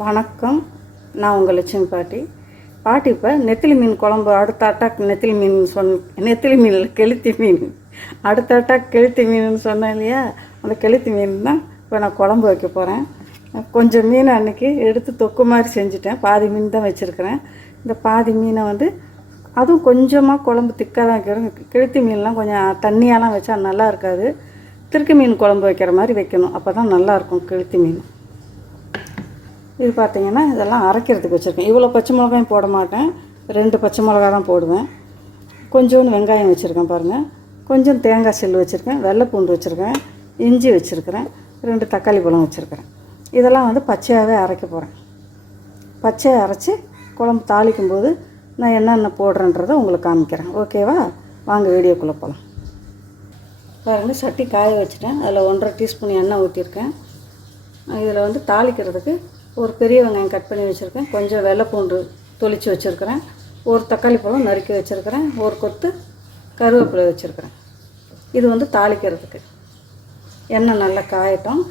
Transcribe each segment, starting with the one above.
வணக்கம். நான் உங்கள் லட்சுமி பாட்டி. பாட்டி இப்போ நெத்திலி மீன் குழம்பு அடுத்த அட்டாக் நெத்திலி மீன் சொன் நெத்திலி மீன் இல்லை கெளுத்தி மீன். அடுத்த அட்டாக் கெளுத்தி மீன் சொன்னேன் இல்லையா? அந்த கெளுத்தி மீன் தான் இப்போ நான் குழம்பு வைக்க போகிறேன் கொஞ்சம் மீன் அன்னைக்கு எடுத்து தொக்கு மாதிரி செஞ்சுட்டேன். பாதி மீன் தான் வச்சுருக்கிறேன். இந்த பாதி மீனை வந்து அதுவும் கொஞ்சமாக குழம்பு திக்காக தான் வைக்கிறோம் கெளுத்தி மீன்லாம் கொஞ்சம் தண்ணியாலாம் வச்சா நல்லா இருக்காது. திருக்கு மீன் குழம்பு வைக்கிற மாதிரி வைக்கணும். அப்போ தான் நல்லாயிருக்கும் கெளுத்தி மீன். இது பார்த்திங்கன்னா இதெல்லாம் அரைக்கிறதுக்கு வச்சுருக்கேன். இவ்வளோ பச்சை மிளகாயும் போட மாட்டேன். ரெண்டு பச்சை மிளகா தான் போடுவேன். கொஞ்சோண்டு வெங்காயம் வச்சுருக்கேன் பாருங்கள் கொஞ்சம் தேங்காய் செல் வச்சுருக்கேன். வெள்ளைப்பூண்டு வச்சுருக்கேன். இஞ்சி வச்சுருக்கிறேன். ரெண்டு தக்காளி பழம் வச்சுருக்கிறேன். இதெல்லாம் வந்து பச்சையாகவே அரைக்க போகிறேன் பச்சையாக அரைச்சி குழம்பு தாளிக்கும் போது நான் என்னென்ன போடுறேன்றதை உங்களுக்கு காமிக்கிறேன். ஓகேவா? வாங்க வீடியோக்குள்ளே போகலாம் பாருங்கள் சட்டி காய வச்சுட்டேன். அதில் ஒன்றரை டீஸ்பூன் எண்ணெய் ஊற்றிருக்கேன் இதில் வந்து தாளிக்கிறதுக்கு ஒரு பெரிய வெங்காயம் கட் பண்ணி வச்சுருக்கேன். கொஞ்சம் வெள்ளைப்பூண்டு தொளித்து வச்சுருக்கிறேன். ஒரு தக்காளி பழம் நறுக்கி வச்சுருக்கிறேன். ஒரு கொத்து கருவேப்பிலை வச்சுருக்கிறேன். இது வந்து தாளிக்கிறதுக்கு. எண்ணெய் நல்லா காயட்டும்.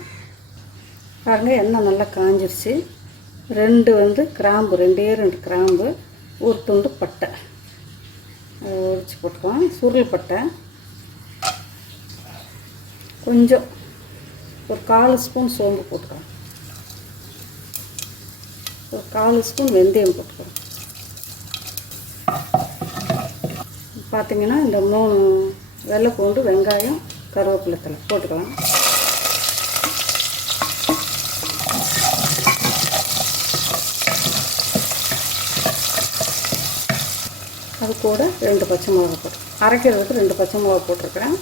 பாருங்க எண்ணெய் நல்லா காஞ்சிருச்சு. ரெண்டு வந்து கிராம்பு ரெண்டே ரெண்டு கிராம்பு ஒரு துண்டு பட்டை. உரிச்சு போட்டுக்கலாம். சுருள் பட்டை. கொஞ்சம் ஒரு கால் ஸ்பூன் சோம்பு போட்டுக்கலாம். கால் ஸ்பூன் வெந்தயம் போட்டுக்கலாம் பார்த்தீங்கன்னா இந்த மூணு வெள்ளை பூண்டு வெங்காயம் கருவேப்பிலை தலை போட்டுக்கலாம். அது கூட ரெண்டு பச்சை மிளகா போட்டு அரைக்கிறதுக்கு ரெண்டு பச்சை மிளகா போட்டிருக்கிறேன்.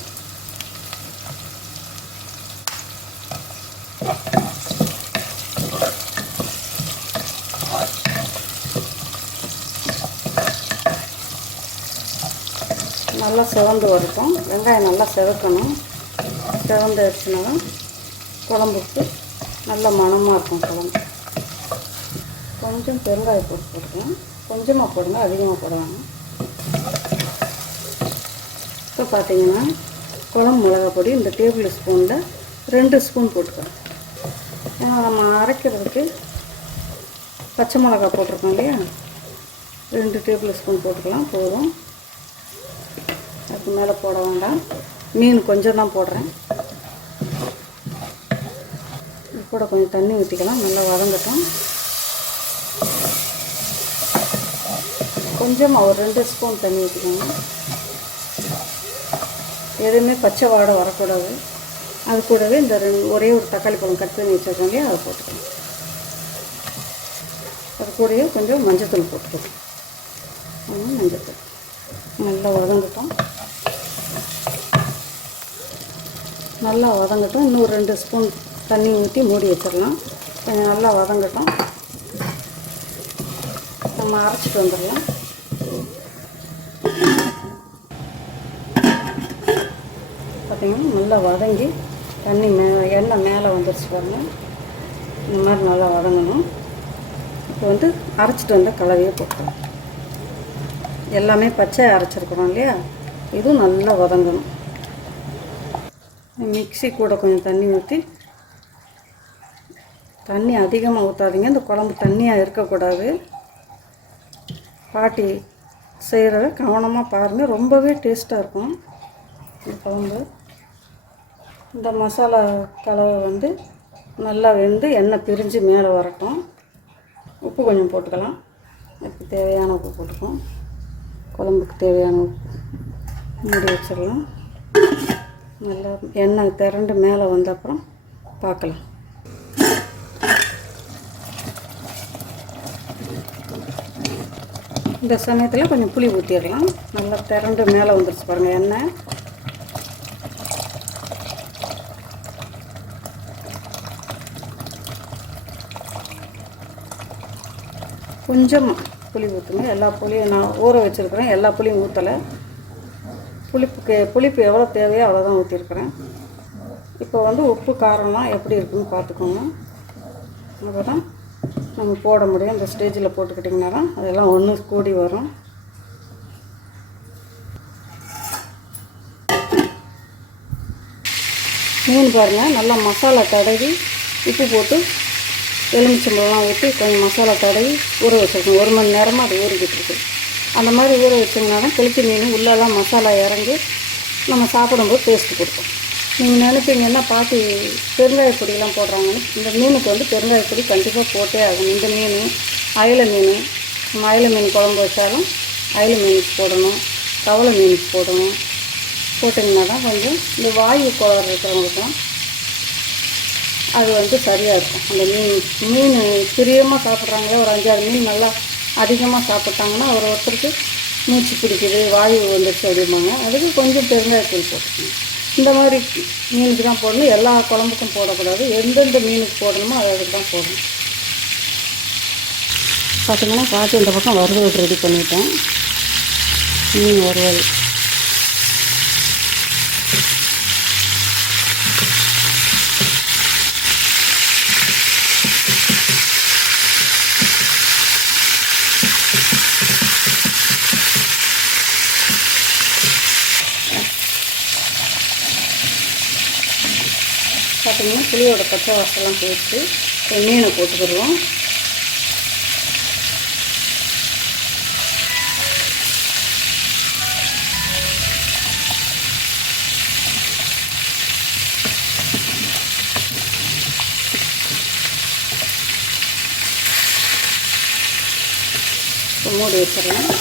நல்லா செவந்து வரட்டும் வெங்காயம் நல்லா செவக்கணும். செவந்துடுச்சுனா தான் குழம்புக்கு நல்ல மணமாக இருக்கும் குழம்பு. கொஞ்சம் பெருங்காய போட்டு போட்டுக்கலாம் கொஞ்சமாக போடுங்க அதிகமாக போடுவாங்க இப்போ பார்த்தீங்கன்னா குழம்பு மிளகா பொடி இந்த டேபிள் ஸ்பூனில் ரெண்டு ஸ்பூன் போட்டுக்கலாம் ஏன்னா நம்ம அரைக்கிறதுக்கு பச்சை மிளகா போட்டிருக்கோம் இல்லையா? ரெண்டு டேபிள் ஸ்பூன் போட்டுக்கலாம் போதும். அதுக்கு மேலே போட வேண்டாம். மீன் கொஞ்சம் தான் போடுறேன் கூட கொஞ்சம் தண்ணி ஊற்றிக்கலாம் நல்லா வதங்கட்டும். கொஞ்சமாக ஒரு ரெண்டு ஸ்பூன் தண்ணி ஊற்றிக்கோங்க எதுவுமே பச்சை வாடை வரக்கூடாது. அது கூடவே இந்த ரெண்டு ஒரே ஒரு தக்காளி பழம் கட் பண்ணி வச்சுருக்கோம் அதை போட்டுக்கணும் அது கூடவே கொஞ்சம் மஞ்சத்தூள் போட்டுக்கணும் மஞ்சத்தூள். நல்லா வதங்கட்டும். நல்லா வதங்கட்டும். இன்னும் ரெண்டு ஸ்பூன் தண்ணி ஊற்றி மூடி வச்சிடலாம். கொஞ்சம் நல்லா வதங்கட்டும். நம்ம அரைச்சிட்டு வந்துடலாம். பார்த்தீங்கன்னா நல்லா வதங்கி தண்ணி மே எண்ணெய் மேலே வந்துருச்சு பாருங்கள் இந்த மாதிரி நல்லா வதங்கணும். இப்போ வந்து அரைச்சிட்டு வந்த கலவையை போட்டுக்கலாம். எல்லாமே பச்சை அரைச்சிருக்கிறோம் இல்லையா? இதுவும் நல்லா வதங்கணும். மிக்ஸி கூட கொஞ்சம் தண்ணி ஊற்றி தண்ணி அதிகமாக ஊற்றாதீங்க இந்த குழம்பு தண்ணியாக இருக்கக்கூடாது. பாட்டி செய்கிறத கவனமாக பாருங்கள் ரொம்பவே டேஸ்ட்டாக இருக்கும் இந்த குழம்பு. இந்த மசாலா கலவை வந்து நல்லா வெந்து எண்ணெய் பிரிஞ்சு மேலே வரட்டும். உப்பு கொஞ்சம் போட்டுக்கலாம். இப்போ தேவையான உப்பு போட்டுக்கலாம். குழம்புக்கு தேவையான உப்பு மூடி வச்சிடலாம். நல்லா எண்ணெய் திரண்டு மேலே வந்த அப்புறம் பார்க்கலாம். இந்த சமயத்தில் கொஞ்சம் புளி ஊற்றிடலாம் நல்லா திரண்டு மேலே வந்துருச்சு பாருங்கள் எண்ணெய். கொஞ்சம் புளி ஊற்றுங்க எல்லா புளியும் நான் ஊற வச்சுருக்குறேன். எல்லா புளியும் ஊற்றலை புளிப்புக்கு புளிப்பு எவ்வளோ தேவையோ அவ்வளோதான் ஊற்றிருக்கிறேன் இப்போ வந்து உப்பு காரம்லாம் எப்படி இருக்குன்னு பார்த்துக்கோங்க. அப்போ தான் நம்ம போட முடியும். இந்த ஸ்டேஜில் போட்டுக்கிட்டிங்கன்னா தான் அதெல்லாம் ஒன்று கூடி வரும். மீன் பாருங்கள் நல்லா மசாலா தடவி உப்பு போட்டு எலுமிச்சம்பழம்லாம் ஊற்றி கொஞ்சம் மசாலா தடவி ஊற வச்சுருக்கோம் ஒரு மணி நேரமாக அது ஊறிக்கிட்டு இருக்குது அந்த மாதிரி ஊற வச்சிங்கன்னா தான் கெளுத்தி மீன் உள்ளெல்லாம் மசாலா இறங்கி நம்ம சாப்பிடும்போது டேஸ்ட்டு கொடுக்கும். நீங்கள் நினைப்பீங்கன்னா பாட்டி பெருங்காய பொடியெல்லாம் போடுறாங்கன்னு இந்த மீனுக்கு வந்து பெருங்காய பொடி கண்டிப்பாக போட்டே ஆகணும். இந்த மீன் அயலை மீன் நம்ம அயலை மீன் குழம்பு வச்சாலும் அயல மீனுக்கு போடணும் கவலை மீனுக்கு போடணும். போட்டிங்கன்னா தான் கொஞ்சம் இந்த வாயு குளர் இருக்கிறவங்களுக்கும் அது வந்து சரியாக இருக்கும். அந்த மீன் மீன் பிரியமாக சாப்பிட்றாங்க ஒரு அஞ்சாறு மீன் நல்லா அதிகமாக சாப்பிட்டாங்கன்னா ஒரு ஒருத்தருக்கு மூச்சு பிடிக்குது வாயு வந்துடுச்சு அப்படிம்பாங்க. அதுக்கு கொஞ்சம் பெருங்காயத்தூள் போட்டுக்கணும். இந்த மாதிரி மீனுக்கு தான் போடணும். எல்லா குழம்புக்கும் போடக்கூடாது. எந்தெந்த மீனுக்கு போடணுமோ அதுக்கு தான் போடணும். பார்த்திங்கன்னா பாட்டி இந்த பக்கம் வறுவல் ரெடி பண்ணிட்டேன். மீன் வறுவல் பார்த்தீங்கன்னா புளியோட பச்சை வாசலாம் போயிடுச்சு இப்போ மீனை போட்டுக்கிடுவோம். மூடி வச்சிடலாம்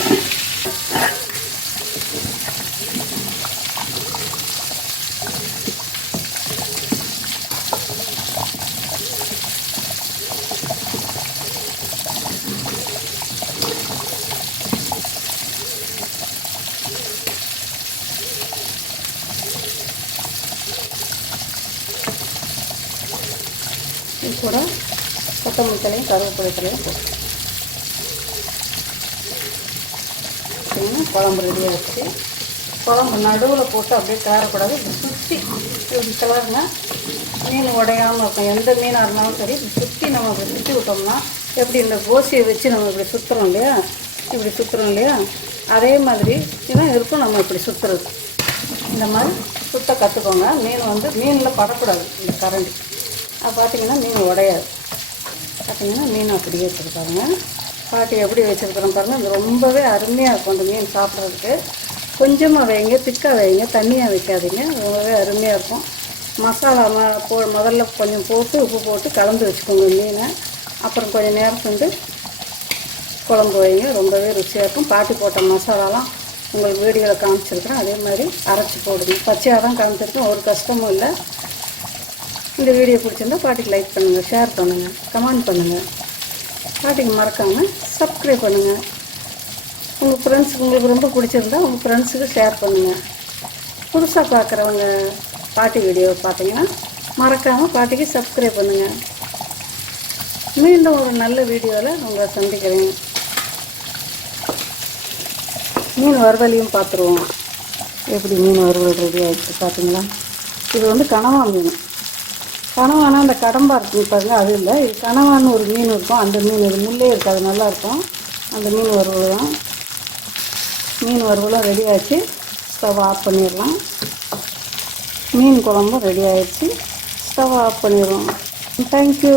இது கூட கொத்தமல்லி தலையும் கருவேப்பிலை தலையும் போட்டு. குழம்பு ரெடியாக ஆகிடுச்சு குழம்பு நடுவில் போட்டு அப்படியே காரக்கூடாது. சுற்றி இப்படி கிளறுங்க மீன் உடையாமல் இருக்கும். எந்த மீனாக இருந்தாலும் சரி சுற்றி நம்ம இப்படி சுற்றி விட்டோம்னா எப்படி இந்த கோசியை வச்சு நம்ம இப்படி சுற்றுறோம் இல்லையா? இப்படி சுற்றுறோம் இல்லையா? அதே மாதிரி தான் இருக்கும் நம்ம இப்படி சுற்றுறது இந்த மாதிரி சுத்த கற்றுக்கோங்க மீன் வந்து மீனில் படக்கூடாது. இந்த கரண்டி. பார்த்தீங்கன்னா மீன் உடையாது. பார்த்தீங்கன்னா மீன் அப்படியே வச்சுருப்பாங்க பாட்டி எப்படி வச்சுருக்குறோம் பாருங்கள் அது ரொம்பவே அருமையாக இருக்கும் அந்த மீன் சாப்பிட்றதுக்கு. கொஞ்சமாக வைங்க திக்காக வைங்க தண்ணியாக வைக்காதீங்க. ரொம்பவே அருமையாக இருக்கும். மசாலா ம போ முதல்ல கொஞ்சம் போட்டு உப்பு போட்டு கலந்து வச்சுக்கோங்க மீனை. அப்புறம் கொஞ்சம் நேரம் வந்து குழம்பு வைங்க. ரொம்பவே ருசியாக இருக்கும். பாட்டி போட்ட மசாலாலாம் உங்களுக்கு வீடியோவில் காமிச்சிருக்கிறேன். அதே மாதிரி அரைச்சி போடுங்க. பச்சையாக தான் காமிச்சிருக்கேன். ஒரு கஷ்டமும் இல்லை. இந்த வீடியோ பிடிச்சிருந்தா பாட்டிக்கு லைக் பண்ணுங்கள் ஷேர் பண்ணுங்கள் கமெண்ட் பண்ணுங்கள் பாட்டிக்கு மறக்காமல் சப்ஸ்கிரைப் பண்ணுங்கள் உங்கள் ஃப்ரெண்ட்ஸுக்கு உங்களுக்கு ரொம்ப பிடிச்சிருந்தா உங்கள் ஃப்ரெண்ட்ஸுக்கு ஷேர் பண்ணுங்கள் புதுசாக பார்க்குறவங்க பாட்டி வீடியோ பார்த்தீங்கன்னா மறக்காமல் பாட்டிக்கு சப்ஸ்கிரைப் பண்ணுங்கள் மீண்டும் ஒரு நல்ல வீடியோவில் உங்களை சந்திக்கிறேன். மீன் வறுவலையும் பார்த்துருவோம் எப்படி மீன் வறுவல் ரெடி ஆகிடுச்சு பார்த்தீங்களா இது வந்து கனவா மீன். கனவானா அந்த கடம்பா இருக்கும் பாருங்கள் அது இல்லை. இது கனவான்னு ஒரு மீன் இருக்கும். அந்த மீன் இது முள்ளே இருக்காது நல்லாயிருக்கும் அந்த மீன் வறுவல் தான். மீன் வறுவலும் ரெடி ஆச்சு. ஸ்டவ் ஆஃப் பண்ணிடலாம். மீன் குழம்பும் ரெடி ஆகிடுச்சு ஸ்டவ் ஆஃப் பண்ணிடுவோம் தேங்க்யூ